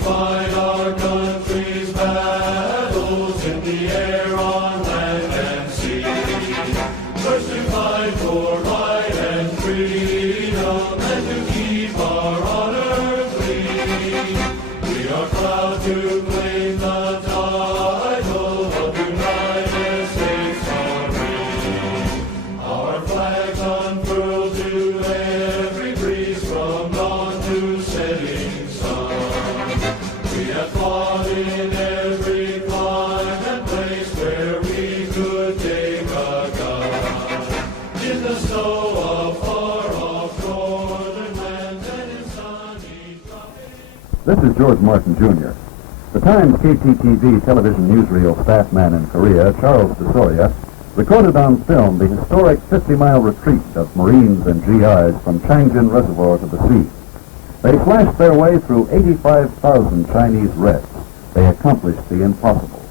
fight our country's battles in the air, on land and sea. First to fight for right and freedom, and to keep our honor clean. We are proud to claim the title of United States Marine. Our flags unfurled to every breeze, from dawn to setting sun. We have fought in every clime and place where we could take a gun. In the snow of far-off northern lands and in sunny tropics. This is George Martin, Jr. The Times KTTV television newsreel staff man in Korea, Charles DeSoria, recorded on film the historic 50-mile retreat of Marines and GIs from Changjin Reservoir to the sea. They flashed their way through 85,000 Chinese Reds. They accomplished the impossible.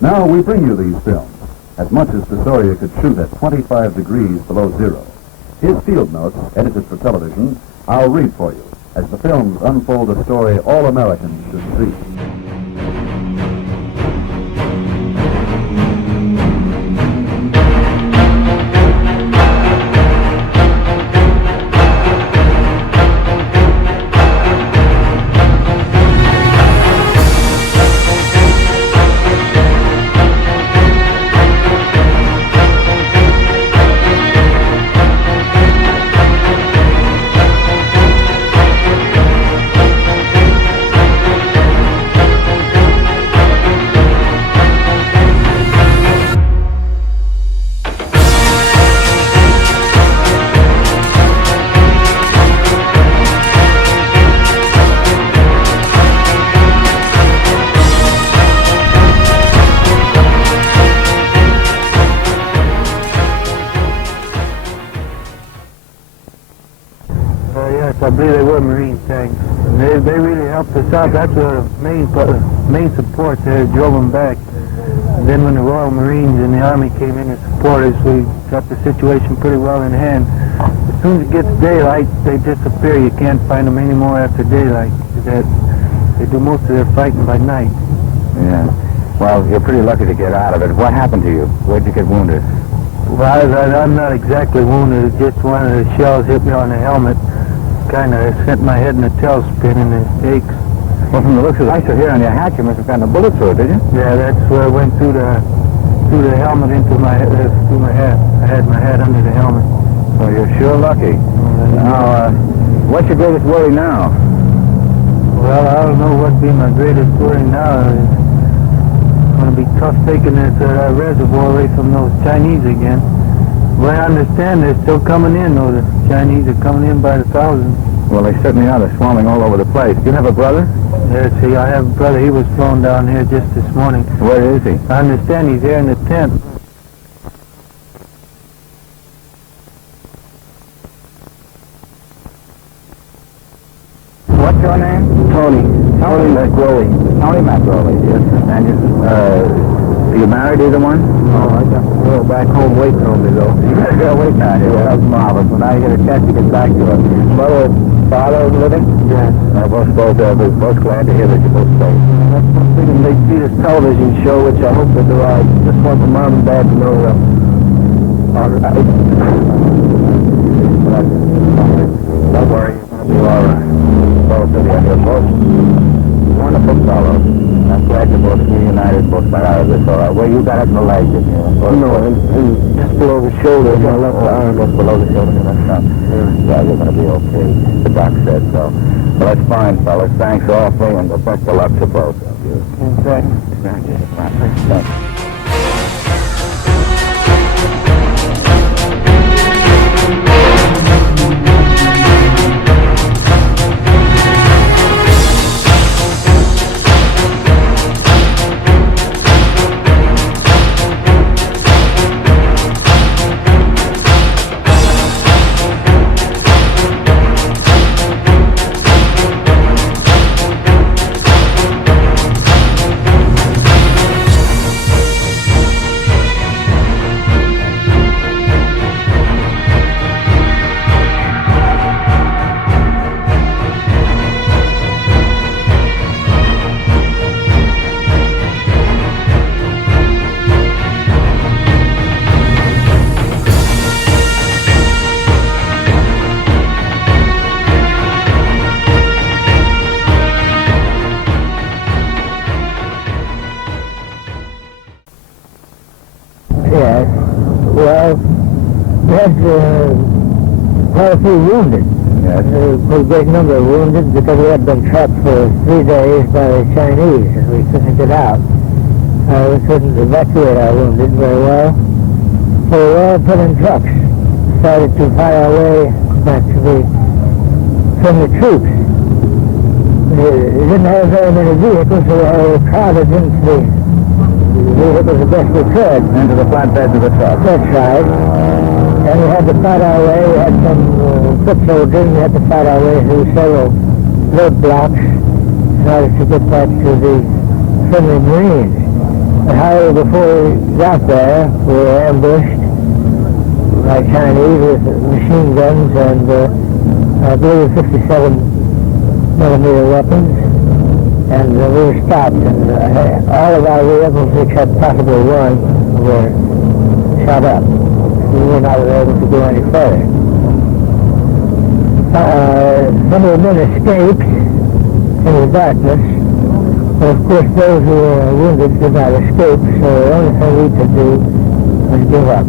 Now we bring you these films, as much as DeSoria could shoot at 25 degrees below zero. His field notes, edited for television, I'll read for you, as the films unfold a story all Americans should see. Yes, I believe they were Marine tanks. They really helped us out. That's the main support. They drove them back. And then when the Royal Marines and the Army came in to support us, we got the situation pretty well in hand. As soon as it gets daylight, they disappear. You can't find them anymore after daylight. They do most of their fighting by night. Yeah. Well, you're pretty lucky to get out of it. What happened to you? Where'd you get wounded? Well, I'm not exactly wounded. Just one of the shells hit me on the helmet. Kind of sent my head in a tailspin and it aches. Well, from the looks of the ice here on your hat, you must have gotten a bullet through it, did you? Yeah, that's where it went through the helmet into my head, through my hat. I had my hat under the helmet. Well, you're sure lucky. Now, what's your greatest worry now? Well, I don't know what'd be my greatest worry now. It's going to be tough taking this reservoir away from those Chinese again. Well, I understand they're still coming in, though. The Chinese are coming in by the thousands. Well, they certainly are. They're swarming all over the place. Do you have a brother? Yes, see, I have a brother. He was flown down here just this morning. Where is he? I understand he's here in the tent. What's your name? Tony Macchiarole. Tony Macchiarole, yes. And are you married, either one? Oh, I got a girl back home waiting on me, though. You got a girl waiting on you. Well, that's marvelous. Well, now you get a chance to get back to her. Mother, father living? Yes. We're both glad to hear that you're both safe. That's one thing, and they see this television show, which I hope that there are. Just want the mom and dad to know that. All right. Don't worry. You're all right. Both of you. You're both wonderful fellows. I'm glad you're both reunited, both got out of this, all right. Well, you got it in the leg, didn't you? No, and just below the shoulder, my left arm. Just below the shoulder, that's not. Yeah, you're going to be okay. The doc said so. Well, that's fine, fellas. Thanks awfully, and the best of luck to both of you. Thanks. Thanks. a few wounded. Yes. A great number of wounded because we had been trapped for 3 days by the Chinese and we couldn't get out. We couldn't evacuate our wounded very well. So we were all put in trucks. Decided to fight our way back to the friendly troops. We didn't have very many vehicles, so we were crowded into the vehicles the best we could. Into the flatbeds of the truck. That's right. And we had to fight our way. We had some foot soldiers, and we had to fight our way through several roadblocks in order to get back to the friendly Marines. And however, before we got there, we were ambushed by Chinese with machine guns and I believe 57mm weapons. And we were stopped, and all of our vehicles, except possibly one, were shot up. We were not able to go any further. Some of the men escaped in the darkness, but of course those who were wounded did not escape, so the only thing we could do was give up.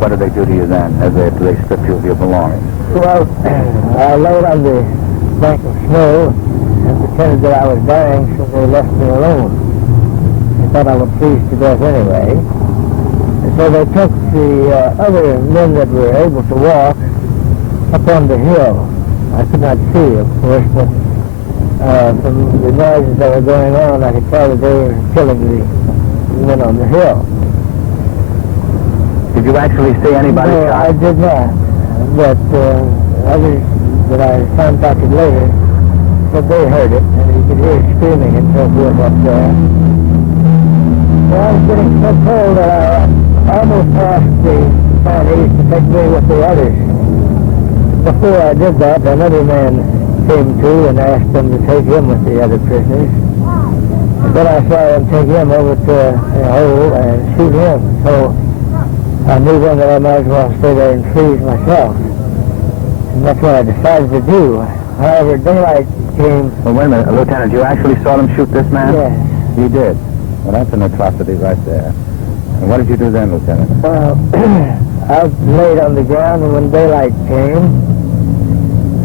What did they do to you then, as they stripped you of your belongings? Well, I laid on the bank of snow and pretended that I was dying, so they left me alone. They thought I would freeze to death anyway. So they took the other men that were able to walk up on the hill. I could not see, of course, but from the noises that were going on, I could tell that they were killing the men on the hill. Did you actually see anybody No, shot? I did not. But others that I contacted later said they heard it, and you could hear screaming and so forth up there. Well, I was getting so cold that I almost asked the Chinese to take me with the others. Before I did that, another man came to and asked them to take him with the other prisoners. And then I saw them take him over to a hole and shoot him. So I knew then that I might as well stay there and freeze myself. And that's what I decided to do. However, daylight came. Well, wait a minute, Lieutenant, you actually saw them shoot this man? Yes. You did? Well, that's an atrocity right there. And what did you do then, Lieutenant? Well, I laid on the ground, and when daylight came,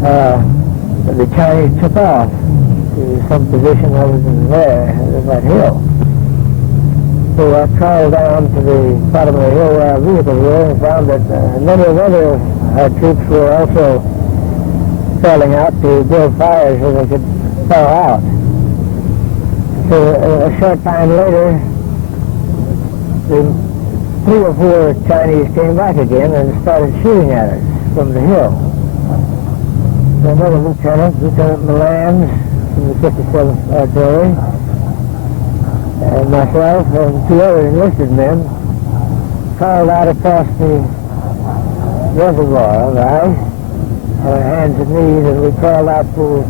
the Chinese took off to some position other than there, at that hill. So I crawled down to the bottom of the hill where our vehicles were and found that many of other troops were also falling out to build fires so they could thaw out. So a short time later, the 3 or 4 Chinese came back again and started shooting at us from the hill. So another lieutenant, Lieutenant Milans from the 57th Artillery, and myself and 2 other enlisted men crawled out across the reservoir on the ice on our hands and knees, and we crawled out to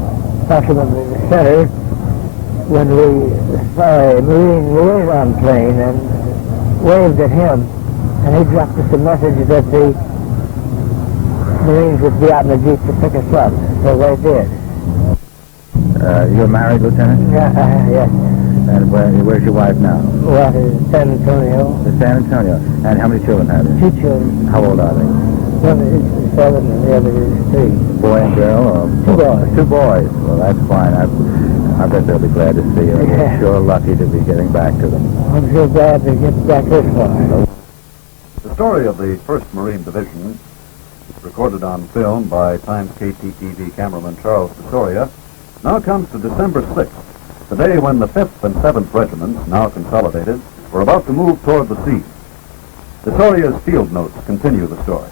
approximately the center when we saw a Marine liaison plane and waved at him, and he dropped us a message that the Marines would be out in the Jeep to pick us up. So they did. You're married, Lieutenant? Yes. And where's your wife now? What is San Antonio? In San Antonio. And how many children have you? 2 children. How old are they? One is 7 and the other is 3. Boy and girl? Or 2 boys. 2 boys. Well, that's fine. I bet they'll be glad to see you. Yeah. You're sure lucky to be getting back to them. I'm sure glad to get back this far. The story of the 1st Marine Division, recorded on film by Times KTTV cameraman Charles DeSoria, now comes to December 6th, the day when the 5th and 7th regiments, now consolidated, were about to move toward the sea. DeSoria's field notes continue the story.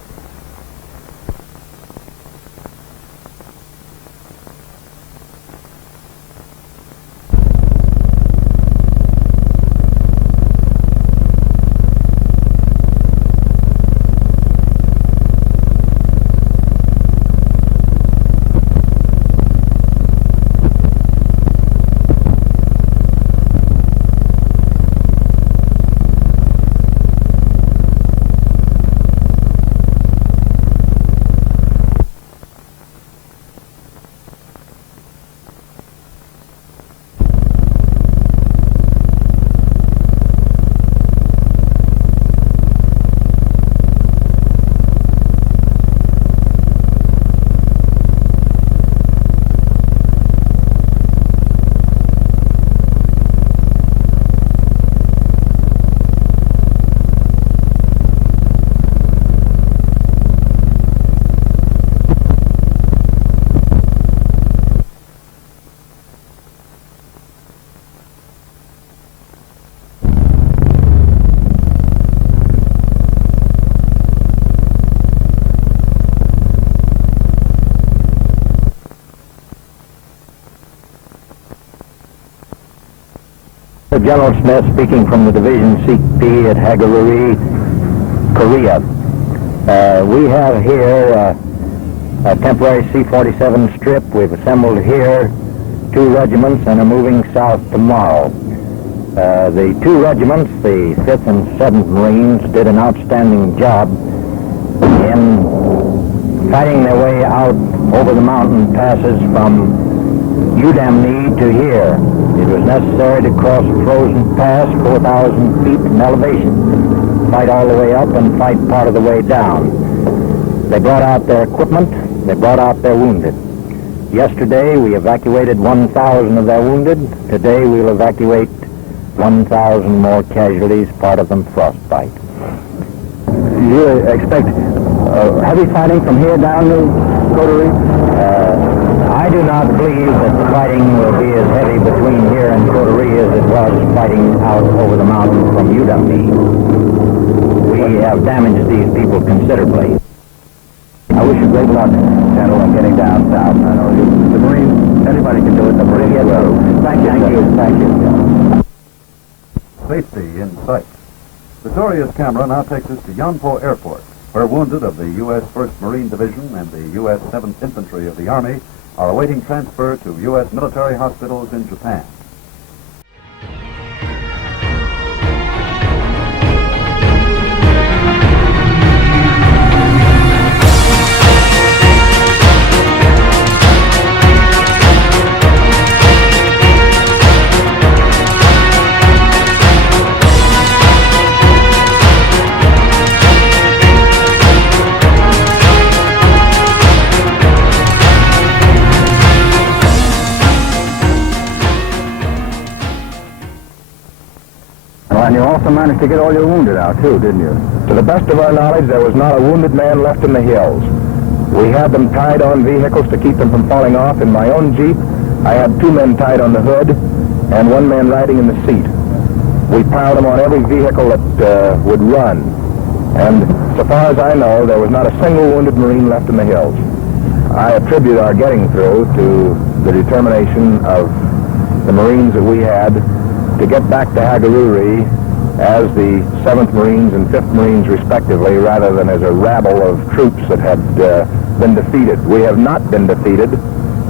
General Smith speaking from the Division CP at Hagaruri, Korea. We have here a temporary C-47 strip. We've assembled here 2 regiments and are moving south tomorrow. The 2 regiments, the 5th and 7th Marines, did an outstanding job in fighting their way out over the mountain passes from Udamni to here. It was necessary to cross a frozen pass 4,000 feet in elevation, fight all the way up and fight part of the way down. They brought out their equipment, they brought out their wounded. Yesterday we evacuated 1,000 of their wounded. Today we'll evacuate 1,000 more casualties, part of them frostbite. You expect heavy fighting from here down to Coterie? I do not believe that the fighting will be as heavy between here and Coterie as it was fighting out over the mountain from Udamni. We have damaged these people considerably. I wish you great luck, General, in getting down south. I know the Marines, anybody can do it. The Marines will. Thank you. Safety in sight. Victoria's camera now takes us to Yonpo Airport, where wounded of the U.S. 1st Marine Division and the U.S. 7th Infantry of the Army are awaiting transfer to U.S. military hospitals in Japan. And you also managed to get all your wounded out, too, didn't you? To the best of our knowledge, there was not a wounded man left in the hills. We had them tied on vehicles to keep them from falling off. In my own Jeep, I had 2 men tied on the hood and 1 man riding in the seat. We piled them on every vehicle that would run. And so far as I know, there was not a single wounded Marine left in the hills. I attribute our getting through to the determination of the Marines that we had to get back to Hagaruri as the 7th Marines and 5th Marines respectively, rather than as a rabble of troops that had been defeated. We have not been defeated.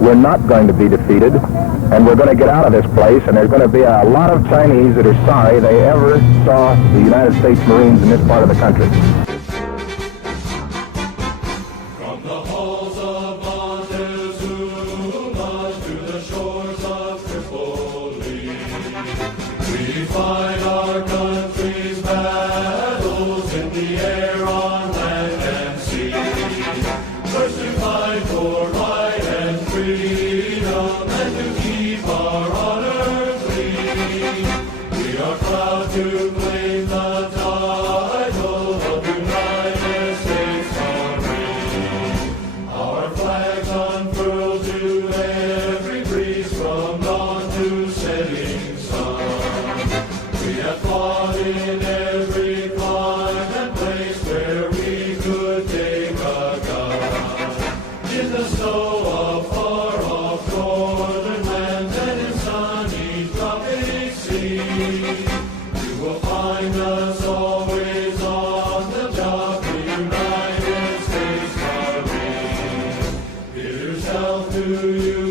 We're not going to be defeated. And we're going to get out of this place, and there's going to be a lot of Chinese that are sorry they ever saw the United States Marines in this part of the country. From the halls of Montezuma to the shores of Tripoli, we fight our country's battles in the air, on land and sea. First to fight for right and freedom, and to keep our honor clean. We are proud to claim the title of United States Army. Our flags unfurled to every breeze, from dawn to setting sun. We have fought in every clime and place where we could take a gun. In the snow of far-off northern lands and in sunny tropic seas, you will find us always on the job, the United States Army. Here's health to you.